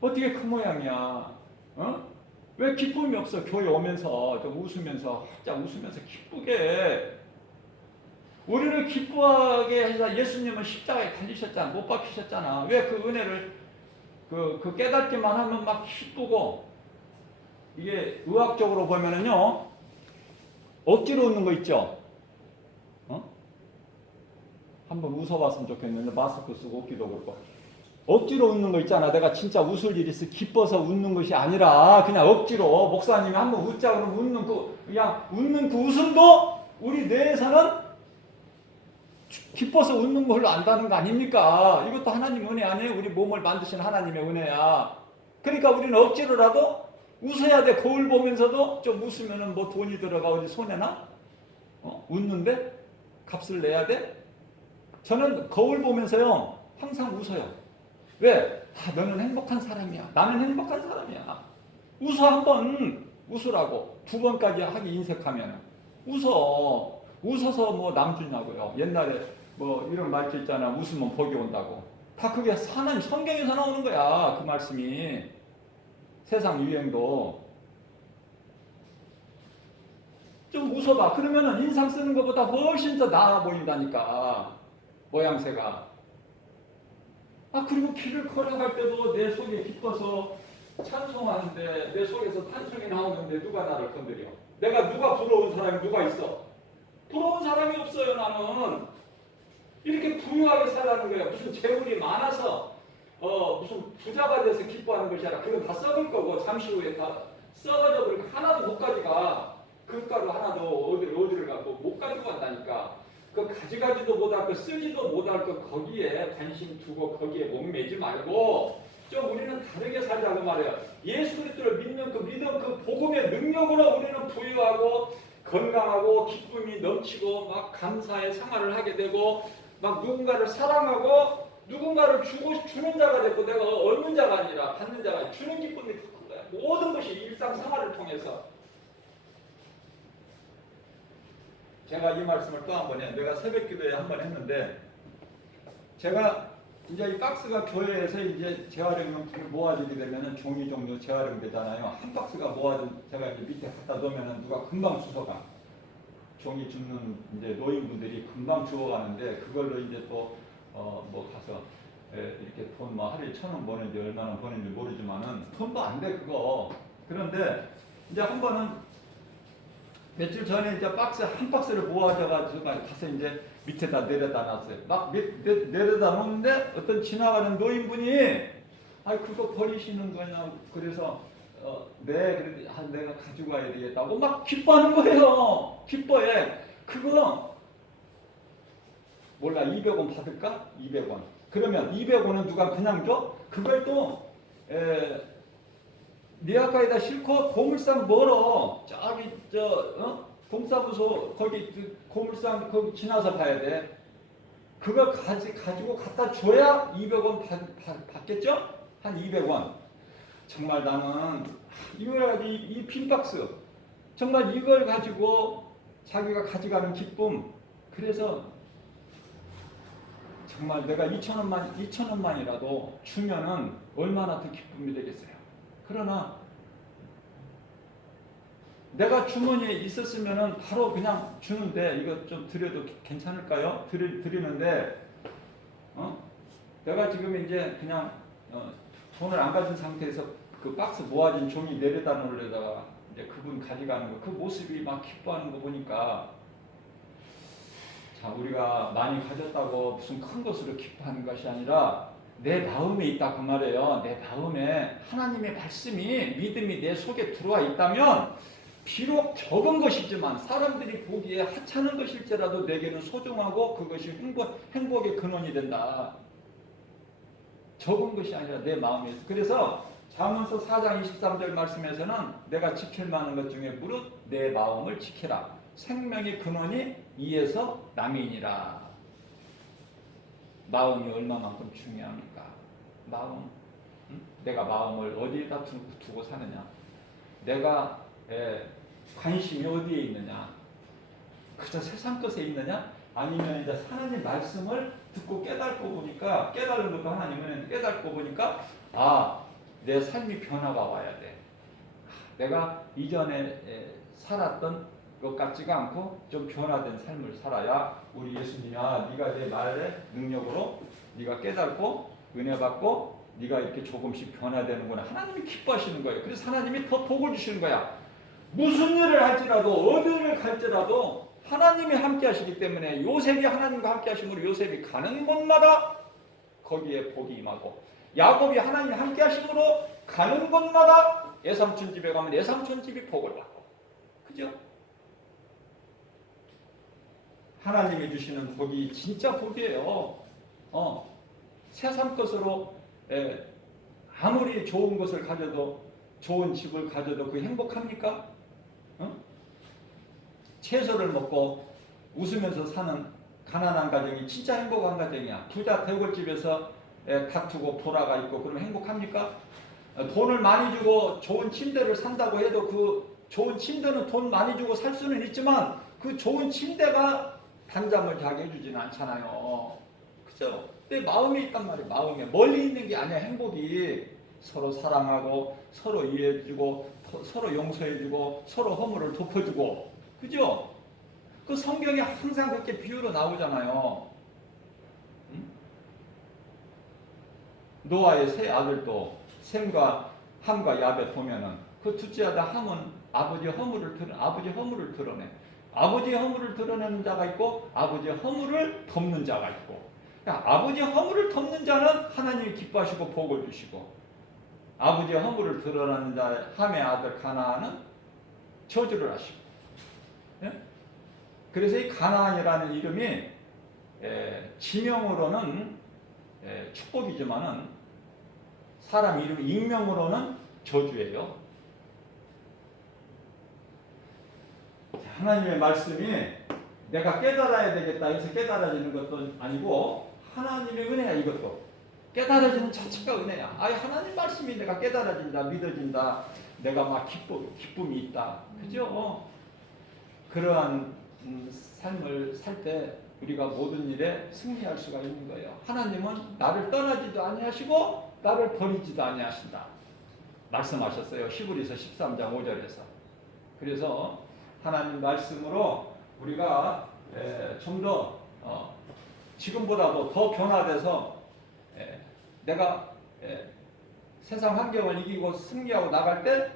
어떻게 그 모양이야? 왜 기쁨이 없어? 교회 오면서 좀 웃으면서 활짝 웃으면서 기쁘게. 우리를 기뻐하게 해서 예수님은 십자가에 달리셨잖아. 못 박히셨잖아. 왜 그 은혜를 그 깨닫기만 하면 막 기쁘고. 이게 의학적으로 보면은요, 억지로 웃는 거 있죠? 어? 한번 웃어봤으면 좋겠는데, 마스크 쓰고 웃기도 그렇고. 억지로 웃는 거 있잖아. 내가 진짜 웃을 일이 있어. 기뻐서 웃는 것이 아니라, 그냥 억지로, 목사님이 한번 웃자 그러면 그냥 웃는 그 웃음도 우리 뇌에서는 기뻐서 웃는 걸로 안다는 거 아닙니까? 이것도 하나님 은혜 아니에요? 우리 몸을 만드신 하나님의 은혜야. 그러니까 우리는 억지로라도 웃어야 돼. 거울 보면서도 좀 웃으면은 뭐 돈이 들어가 어디 손해나? 웃는데 값을 내야 돼? 저는 거울 보면서요 항상 웃어요. 왜? 너는 행복한 사람이야. 나는 행복한 사람이야. 웃어 한번 웃으라고. 두 번까지 하기 인색하면 웃어. 웃어서 뭐 남주냐고요. 옛날에 뭐 이런 말도 있잖아. 웃으면 복이 온다고. 다 그게 하나님 성경에서 나오는 거야. 그 말씀이. 세상 유행도. 좀 웃어봐. 그러면은 인상 쓰는 것보다 훨씬 더 나아 보인다니까. 모양새가. 그리고 길을 걸어갈 때도 내 속에 기뻐서 찬송하는데 내 속에서 탄성이 나오는데 누가 나를 건드려? 내가 누가 부러운 사람이 누가 있어? 부러운 사람이 없어요. 나는 이렇게 부유하게 살라는 거야. 무슨 재물이 많아서 무슨 부자가 돼서 기뻐하는 것이 아니라 그건 다 썩을 거고 잠시 후에 다 썩어져 버리고 하나도 못 가져가. 금가루 하나도 어디를 가고 못 가지고 간다니까. 그 가져가지도 못할 거 쓰지도 못할 거 거기에 관심 두고 거기에 목매지 말고 좀 우리는 다르게 살자고 말이에요. 예수 그리스도를 믿는 그 믿음 그 복음의 능력으로 우리는 부유하고 건강하고 기쁨이 넘치고 막 감사의 생활을 하게 되고 막 누군가를 사랑하고 누군가를 주는 자가 되고 내가 얻는 자가 아니라 받는 자가 아니라 주는 기쁨이 더 큰 거야. 모든 것이 일상생활을 통해서. 제가 이 말씀을 또 한 번 해요. 내가 새벽 기도에 한 번 했는데 제가 이제 이 박스가 교회에서 이제 재활용용품을 모아지게 되면은 종이 종류 재활용 되잖아요. 한 박스가 모아진 제가 이제 밑에 갖다 놓으면은 누가 금방 주워가. 종이 줍는 이제 노인분들이 금방 주워가는데 그걸로 이제 또 뭐 가서 이렇게 돈 뭐 하루에 1,000원 버는지 얼마나 버는지 모르지만은 돈도 안 돼 그거. 그런데 이제 한 번은 며칠 전에 이제 한 박스를 모아져가지고 가서 이제 밑에다 내려다 놨어요. 막 내려다 놓는데 어떤 지나가는 노인분이 그거 버리시는 거냐 그래서 그래도 내가 가지고 가야 되겠다고 막 기뻐하는 거예요. 기뻐해. 그거 몰라 200원 받을까? 200원. 그러면 200원은 누가 그냥 줘? 그걸 또 네 아까에다 싣고 고물상 멀어. 저기 동사무소 거기 고물상 거기 지나서 봐야 돼. 그걸 가지고 갖다 줘야 200원 받겠죠? 한 200원. 정말 나는 이 핀박스 정말 이걸 가지고 자기가 가져가는 기쁨. 그래서 정말 내가 2,000원만이라도 주면은 얼마나 더 기쁨이 되겠어요. 그러나 내가 주머니에 있었으면은 바로 그냥 주는데 이거 좀 드려도 괜찮을까요? 드리는데 내가 지금 이제 그냥 돈을 안 가진 상태에서 그 박스 모아진 종이 내려다 놓으려다가 이제 그분 가져가는 거 그 모습이 막 기뻐하는 거 보니까 자 우리가 많이 가졌다고 무슨 큰 것으로 기뻐하는 것이 아니라 내 마음에 있다 그 말이에요. 내 마음에 하나님의 말씀이 믿음이 내 속에 들어와 있다면 비록 적은 것이지만 사람들이 보기에 하찮은 것일지라도 내게는 소중하고 그것이 행복의 근원이 된다. 적은 것이 아니라 내 마음에 있어. 그래서 잠언서 4장 23절 말씀에서는 내가 지킬 만한 것 중에 무릇 내 마음을 지키라. 생명의 근원이 이에서 남이니라. 마음이 얼마만큼 중요합니까? 마음. 내가 마음을 어디에다 두고 사느냐? 내가 관심이 어디에 있느냐? 그저 세상 것에 있느냐? 아니면 이제 하나님 말씀을 듣고 깨닫고 보니까 깨달은 것도 하나님은 깨닫고 보니까 내 삶이 변화가 와야 돼. 내가 이전에 살았던 것 같지가 않고 좀 변화된 삶을 살아야 우리 예수님이 네가 내 말의 능력으로 네가 깨닫고 은혜 받고 네가 이렇게 조금씩 변화되는구나. 하나님이 기뻐하시는 거예요. 그래서 하나님이 더 복을 주시는 거야. 무슨 일을 할지라도 어디를 갈지라도 하나님이 함께 하시기 때문에 요셉이 하나님과 함께 하심으로 요셉이 가는 곳마다 거기에 복이 임하고 야곱이 하나님이 함께 하심으로 가는 곳마다 예삼촌 집에 가면 예삼촌 집이 복을 받고 그죠? 하나님이 주시는 복이 진짜 복이에요. 세상 것으로 아무리 좋은 것을 가져도 좋은 집을 가져도 그 행복합니까? 채소를 먹고 웃으면서 사는 가난한 가정이 진짜 행복한 가정이야. 부자 대골집에서 다투고 돌아가 있고 그러면 행복합니까? 돈을 많이 주고 좋은 침대를 산다고 해도 그 좋은 침대는 돈 많이 주고 살 수는 있지만 그 좋은 침대가 단잠을 자게 해주지는 않잖아요. 그죠? 내 마음에 있단 말이에요. 마음에 멀리 있는 게 아니야. 행복이 서로 사랑하고 서로 이해해주고 서로 용서해주고 서로 허물을 덮어주고 그죠? 그 성경에 항상 그렇게 비유로 나오잖아요. 노아의 세 아들도 셈과 함과 야벳 보면은 그 둘째 아들 함은 아버지의 허물을 드러내. 아버지의 허물을 드러내는 자가 있고 아버지의 허물을 덮는 자가 있고. 그러니까 아버지의 허물을 덮는 자는 하나님이 기뻐하시고 복을 주시고 아버지의 허물을 드러내는 자 함의 아들 가나안은 저주를 하시고. 예? 그래서 이 가나안이라는 이름이 지명으로는 축복이지만은 사람 이름 익명으로는 저주예요. 하나님의 말씀이 내가 깨달아야 되겠다 해서 깨달아지는 것도 아니고 하나님의 은혜야. 이것도 깨달아지는 자체가 은혜야. 하나님 말씀이 내가 깨달아진다, 믿어진다, 내가 막 기쁨이 있다. 그죠? 그러한 삶을 살 때 우리가 모든 일에 승리할 수가 있는 거예요. 하나님은 나를 떠나지도 아니하시고 나를 버리지도 아니하신다 말씀하셨어요. 히브리서 13장 5절에서. 그래서 하나님 말씀으로 우리가 좀 더 지금보다도 더 변화돼서 내가 세상 환경을 이기고 승리하고 나갈 때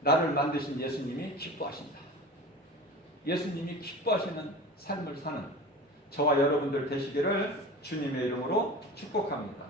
나를 만드신 예수님이 기뻐하신다. 예수님이 기뻐하시는 삶을 사는 저와 여러분들 되시기를 주님의 이름으로 축복합니다.